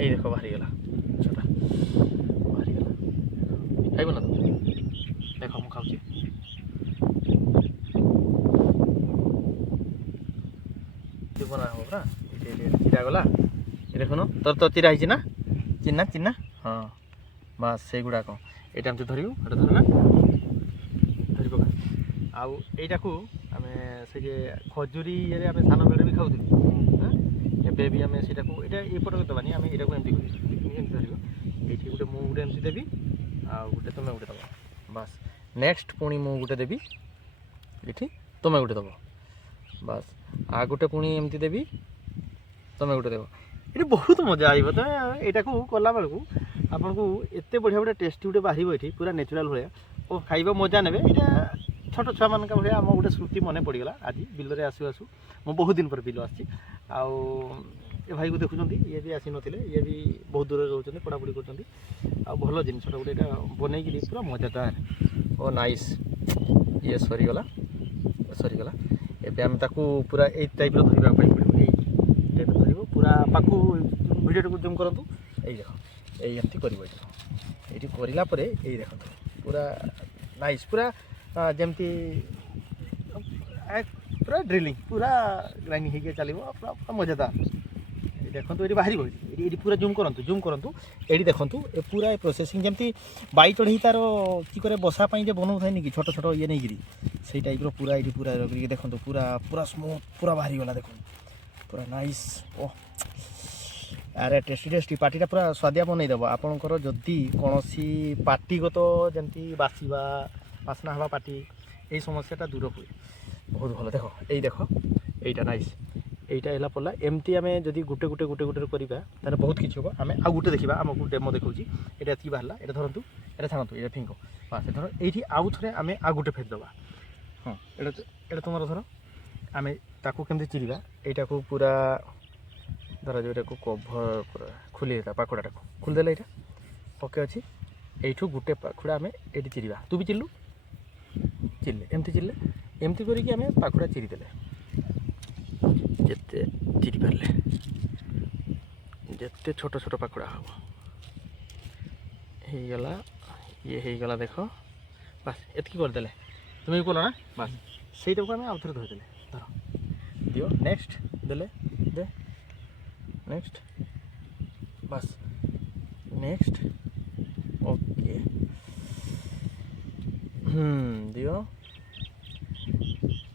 এই দেখো বাহারিগলা সেটা বাহারিগলা খাইব না তো দেখো ମୁଁ ଖାଉଛି বনা হব পুরা চিরা গলা ଏ ଦେଖୁନ ତୋର ଚିରା ହେଇଛି ନା ଚିହ୍ନା ଚିହ୍ନା ହଁ ବାସ୍ ସେଇଗୁଡ଼ାକ ଏଇଟା ଏମିତି ଧରିବୁ ଏଇଟା ଧରିବା ଧରି ପକା ଆଉ ଏଇଟାକୁ ଆମେ ସେ ଯେ ଖଜୁରୀ ଇଏରେ ଆମେ ସାନ ବେଳେ ବି ଖାଉଥିଲୁ ଏବେ ବି ଆମେ ସେଇଟାକୁ ଏଇଟା ଏପଟ ଦେବାନି ଆମେ ଏଇଟାକୁ ଏମିତି କରିବୁ ଏମିତି ଧରିବ ଏଇଠି ଗୋଟେ ମୁଁ ଗୋଟେ ଏମିତି ଦେବି ଆଉ ଗୋଟେ ତୁମେ ଗୋଟେ ଦେବ ବାସ୍ ନେକ୍ସଟ ପୁଣି ମୁଁ ଗୋଟେ ଦେବି ଏଇଠି ତୁମେ ଗୋଟେ ଦେବ ବାସ୍ ଆଉ ଗୋଟେ ପୁଣି ଏମିତି ଦେବି ତୁମେ ଗୋଟେ ଦେବ ଏଠି ବହୁତ ମଜା ଆସିବ ତମେ ଏଇଟାକୁ କଲା ବେଳକୁ ଆପଣଙ୍କୁ ଏତେ ବଢ଼ିଆ ବଢ଼ିଆ ଟେଷ୍ଟି ଗୋଟେ ବାହାରିବ ଏଠି ପୁରା ନ୍ୟାଚୁରାଲ୍ ଭଳିଆ ଓ ଖାଇବା ମଜା ନେବେ ଏଇଟା ଛୋଟ ଛୁଆମାନଙ୍କ ଭଳିଆ ଆମ ଗୋଟେ ସ୍ମୃତି ମନେ ପଡ଼ିଗଲା ଆଜି ବିଲରେ ଆସୁ ଆସୁ ମୁଁ ବହୁତ ଦିନ ପରେ ବିଲ ଆସିଛି ଆଉ ଏ ଭାଇକୁ ଦେଖୁଛନ୍ତି ଇଏ ବି ଆସିନଥିଲେ ଇଏ ବି ବହୁତ ଦୂରରେ ରହୁଛନ୍ତି ପଢ଼ାପଢ଼ି କରୁଛନ୍ତି ଆଉ ଭଲ ଜିନିଷଟା ଗୋଟେ ଏଇଟା ବନେଇକିରି ପୁରା ମଜାଦାର ଓ ନାଇସ୍ ଇଏ ସରିଗଲା ଏବେ ଆମେ ତାକୁ ପୁରା ଏଇ ଟାଇପ୍ର ଧରିବା ପାଇଁ ପଡ଼ିବ ଏଇ ଟାଇପ୍ର ଧରିବ ପୁରା ପାଖକୁ ଭିଡ଼ିଓଟାକୁ ଜୁମ୍ କରନ୍ତୁ ଏଇ ଦେଖ ଏଇ ଏମିତି କରିବ ଏଇଠି କରିଲା ପରେ ଏଇ ଦେଖନ୍ତୁ ପୁରା ନାଇସ୍ ପୁରା ଯେମିତି ପୁରା ଡ୍ରିଲିଂ ପୁରା ଗ୍ରାଇଣ୍ଡିଂ ହେଇକି ଚାଲିବ ପୁରା ପୁରା ମଜାଦାର ଦେଖନ୍ତୁ ଏଠି ବାହାରିବ ଏଠି ପୁରା ଜୁମ୍ କରନ୍ତୁ ଏଠି ଦେଖନ୍ତୁ ଏ ପୁରା ପ୍ରୋସେସିଂ ଯେମିତି ବାଇ ଚଢ଼େଇ ତାର କି କରେ ବସା ପାଇଁ ଯେ ବନଉଥାଏନି କି ଛୋଟ ଛୋଟ ଇଏ ନେଇକିରି ସେଇ ଟାଇପ୍ର ପୁରା ଏଠି ପୁରା ରଖିକି ଦେଖନ୍ତୁ ପୁରା ପୁରା ସ୍ମୁଥ୍ ପୁରା ବାହାରିଗଲା ଦେଖନ୍ତୁ ପୁରା ନାଇସ୍ ଓ ଆରେ ଟେଷ୍ଟି ପାଟିଟା ପୁରା ସ୍ୱାଦିଆ ବନେଇଦେବ ଆପଣଙ୍କର ଯଦି କୌଣସି ପାଟିଗତ ଯେମିତି ବାସ୍ନା ହେବା ପାଟି ଏଇ ସମସ୍ୟାଟା ଦୂର ହୁଏ ବହୁତ ଭଲ ଦେଖ ଏଇଟା ନାଇସ୍ এইটা ହେଲା ପଡ଼ିଲା ଏମିତି ଆମେ ଯଦି ଗୋଟେ କରିବା ତାହେଲେ ବହୁତ କିଛି ହେବ ଆମେ ଆଉ ଗୋଟେ ଦେଖିବା ଆମକୁ ଡେମୋ ଦେଖାଉଛି ଏଇଟା ଏତିକି ବାହାରିଲା ଏଇଟା ଧରନ୍ତୁ ଏଇଟା ଛାଣନ୍ତୁ ଏଇଟା ଫିଙ୍କ ବାସ୍ ଧର ଏଇଠି ଆଉ ଥରେ ଆମେ ଆଉ ଗୋଟେ ଫେରିଦେବା ହଁ ଏଇଟା ତୁମର ଧର ଆମେ ତାକୁ କେମିତି ଚିରିବା ଏଇଟାକୁ ପୁରା ଧର ଯେଉଁଟାକୁ କଭର୍ ପୁରା ଖୋଲିଦେଲା ପାଖୁଡ଼ାଟାକୁ ଖୋଲିଦେଲେ ଏଇଟା ଓକେ ଅଛି এইଠୁ ଗୋଟେ ପାଖୁଡ଼ା ଆମେ ଏଇଠି ଚିରିବା ତୁ ବି ଚିରିଲେ ଏମିତି କରିକି ଆମେ ପାଖୁଡ଼ା ଚିରିଦେଲେ ଯେତେ ଚିରି ପାରିଲେ ଯେତେ ଛୋଟ ପାଖୁଡ଼ା ହେବ ହେଇଗଲା ଇଏ ହେଇଗଲା ଦେଖ ବାସ୍ ଏତିକି କରିଦେଲେ ତୁମେ ବି କଲ ନା ବାସ୍ ସେଇଟାକୁ ଆମେ ଆଉ ଥରେ ଧରିଦେଲେ ଧର ଦିଅ ନେକ୍ସଟ ଦେଲେ ଦେ ନେକ୍ସଟ ବାସ୍ ନେକ୍ସଟ ଓକେ ଦିଅ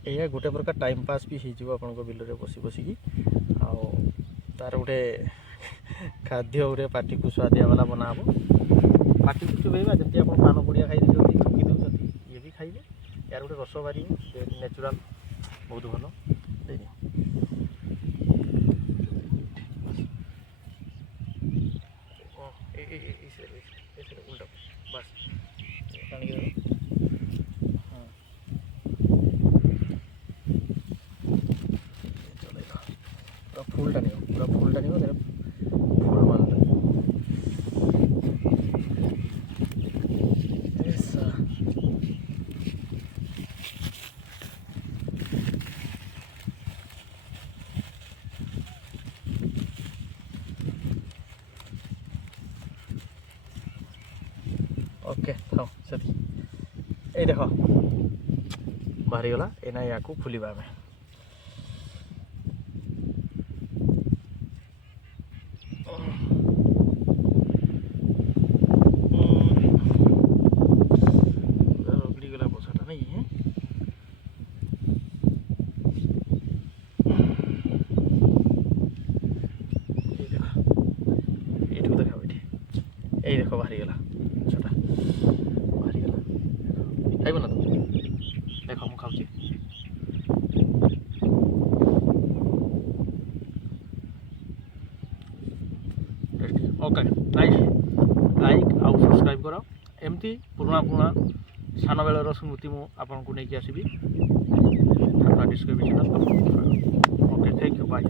ଏଇଆ ଗୋଟେ ପ୍ରକାର ଟାଇମ୍ ପାସ୍ ବି ହେଇଯିବ ଆପଣଙ୍କ ବିଲରେ ବସିକି ଆଉ ତାର ଗୋଟେ ଖାଦ୍ୟ ଗୋଟେ ପାଟିକୁ ସୁଆଦିଆ ବାଲା ବନା ହେବ ପାଟିକୁ ଚୋବେଇବା ଯେମିତି ଆପଣ ପାନ ପୁଡ଼ିଆ ଖାଇ ଦେଉଛନ୍ତି ଥୁକି ଦେଉଛନ୍ତି ଇଏ ବି ଖାଇବେ ୟାର ଗୋଟେ ରସ ବାହାରିବ ନ୍ୟାଚୁରାଲ୍ ବହୁତ ଭଲ ଦେଇଦିଅ ଉଲ୍ଟା ବାସ୍ ଟାଣିକି फुल टानियो पूरा फुल टानियो तेरे फुल मारता ऐसा ओके हाँ सती ये देखो बाहरी गला एना या को खुलिबा में এই দেখো বাহারিগলা সেটা বাহারিগলা খাইব না তো দেখো ମୁଁ ଖାଉଛି ଓକେ ଲାଇକ୍ ଆଉ ସବସ୍କ୍ରାଇବ୍ କର ଏମିତି ପୁରୁଣା ସାନ ବେଳର ସ୍ମୃତି ମୁଁ ଆପଣଙ୍କୁ ନେଇକି ଆସିବି description okay thank you bye